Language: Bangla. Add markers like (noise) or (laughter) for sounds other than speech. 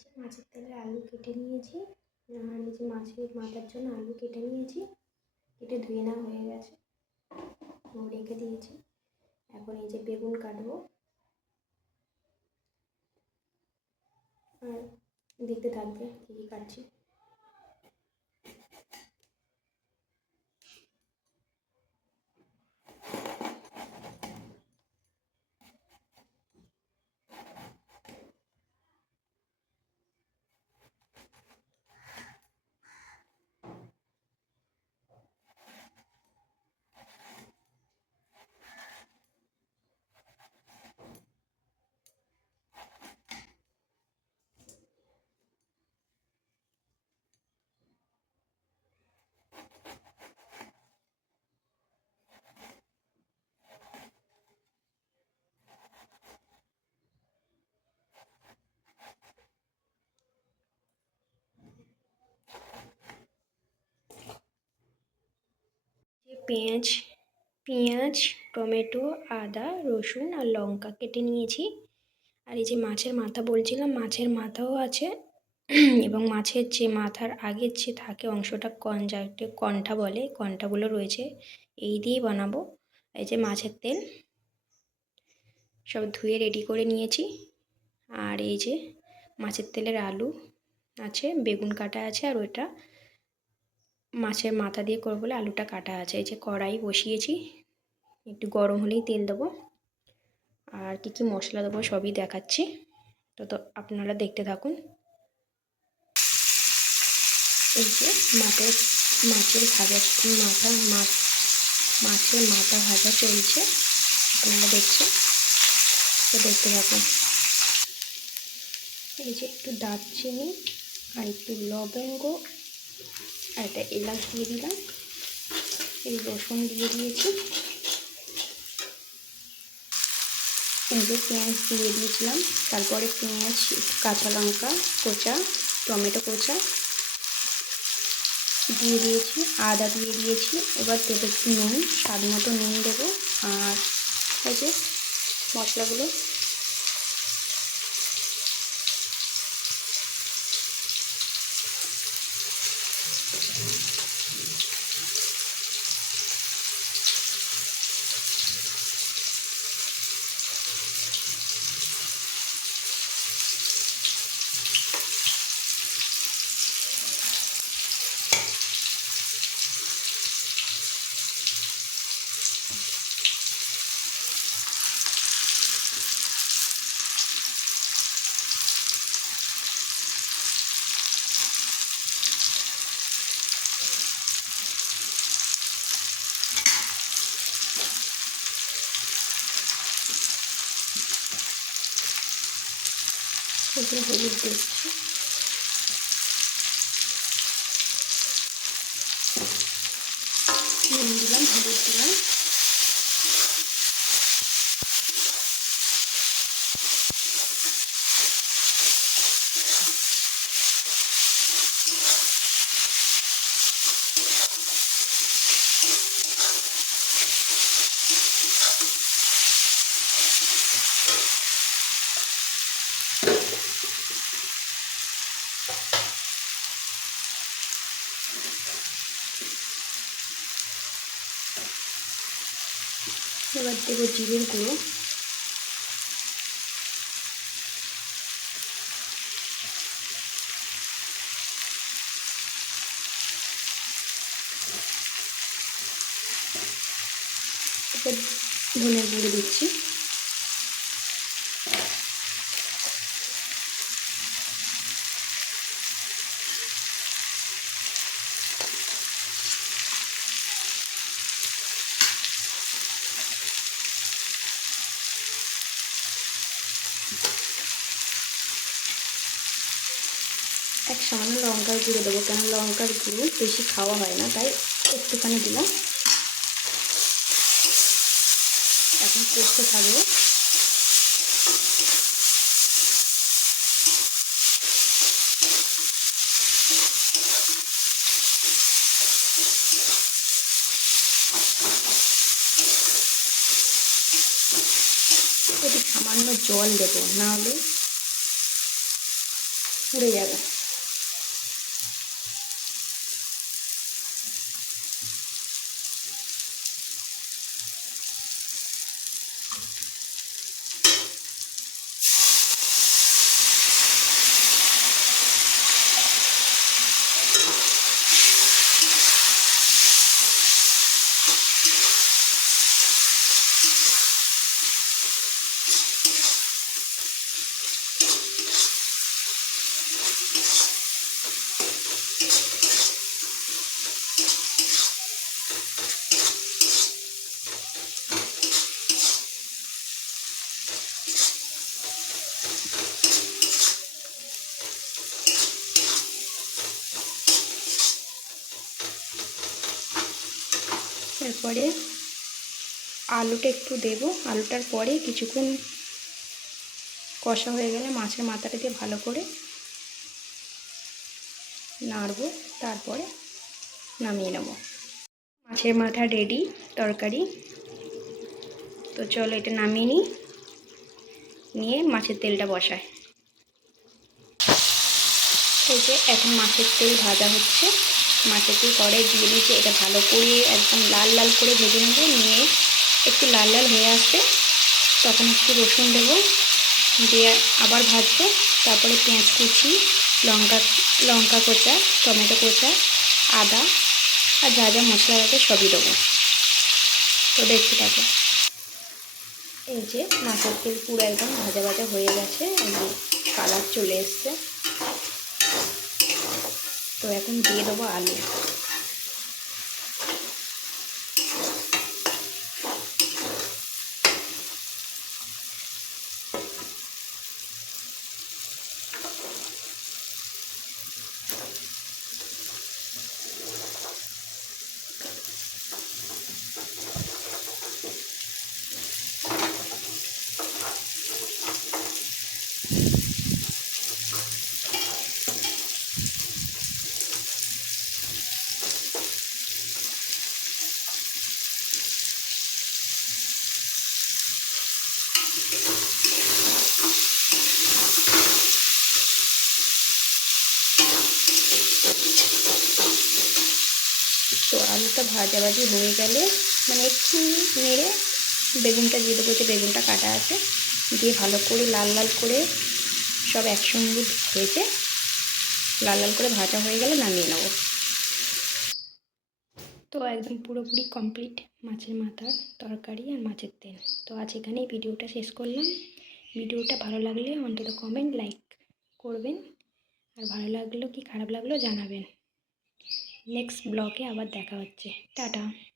যে মাছের তেলে আলু কেটে নিয়েছি। আর এই যে মাছের মাথার জন্য আলু কেটে নিয়েছি, কেটে ধুয়ে না হয়ে গেছে। রেখে দিয়েছি। এখন এই যে বেগুন কাটবো। আর দেখতে থাকবে কী কী কাটছি। পেঁয়াজ পেঁয়াজ, টমেটো, আদা, রসুন আর লঙ্কা কেটে নিয়েছি। আর এই যে মাছের মাথা বলছিলাম, মাছের মাথাও আছে। (clears throat) এবং মাছের যে মাথার আগের যে থাকে অংশটা কন যাকে কন্ঠা বলে কণ্ঠাগুলো রয়েছে, এই দিয়েই বানাবো। এই যে মাছের তেল, সব ধুয়ে রেডি করে নিয়েছি। আর এই যে মাছের তেলের আলু আছে, বেগুন কাটা আছে আর ওইটা মাছের মাথা দিয়ে করব বলে আলুটা কাটা আছে। এই যে কড়াই বসিয়েছি, একটু গরম হলেই তেল দেবো। আর কী কী মশলা দেবো সবই দেখাচ্ছি। তো তো আপনারা দেখতে থাকুন। এই যে মাছের মাছের ভাজা, মাথা মাছ মাছের মাথা ভাজা চলছে। আপনারা দেখছেন? তো দেখতে থাকুন। এই যে একটু দারচিনি আর একটু লবঙ্গ। আর একটা এলাচ দিয়ে দিলাম। এই রসুন দিয়ে দিয়েছি। এই পেঁয়াজ দিয়ে দিয়েছিলাম। তারপরে পেঁয়াজ, কাঁচা লঙ্কা কোচা, টমেটো কোচা দিয়ে দিয়েছি, আদা দিয়ে দিয়েছি। এবার দেবো একটু নুন, স্বাদ মতো নুন দেবো। আর এই যে মশলাগুলো হলুদ দিচ্ছি নুন দিলাম হলুদ দিলাম এবার দেবো জিরের গুঁড়ো। ধনের গুঁড়ো দিচ্ছি। এক সামান্য লঙ্কার গুঁড়ো দেবো, কেন লঙ্কার গুঁড়ো বেশি খাওয়া হয় না, তাই একটুখানি দিলাম। এখন কষতে থাকব সামান্য জল দেবো, না হলে পুড়ে যাবে। এরপরে আলুটা একটু দেব। আলুটার পরে কিছুক্ষণ কষা হয়ে গেলে মাছের মাথাটা দিয়ে ভালো করে নাড়বো। তারপরে নামিয়ে নেব। মাছের মাথা রেডি তরকারি। তো চলো এটা নামিয়ে নিই। নিয়ে মাছের তেলটা বসায় এই যে এখন মাছের তেল ভাজা হচ্ছে। তেল কড়াই দিয়ে দিয়েছি, এটা ভালো করে একদম লাল লাল করে ভেজে নেব, নিয়ে একটু লাল লাল হয়ে আসবে, তখন একটু রসুন দেবো, দিয়ে আবার ভাজবো, তারপরে পেঁয়াজ কুচি, লঙ্কা লঙ্কা কোচা, টমেটো কোচা, আদা, আর যা যা মশলা আছে সবই দেবো। তো দেখতে থাকো। এই যে মাছের তেল পুরো একদম ভাজা ভাজা হয়ে গেছে কালার চলে এসছে। তো এখন দিয়ে দেবো আলু তো আলুটা ভাজাভাজি হয়ে গেলে মানে একটু নেড়ে বেগুনটা দিয়ে দেবো, যে বেগুনটা কাটা আছে, দিয়ে ভালো করে লাল লাল করে সব একসঙ্গে ভেজে লাল লাল করে ভাজা হয়ে গেলে নামিয়ে নেব। তো একদম পুরোপুরি কমপ্লিট মাছের মাথার তরকারি আর মাছের তেল। তো আজ এখানেই ভিডিওটা শেষ করলাম। ভিডিওটা ভালো লাগলে অন্তত কমেন্ট লাইক করবেন। আর ভালো লাগল কি খারাপ লাগল জানাবেন। নেক্সট ব্লগে আবার দেখা হচ্ছে। টাটা।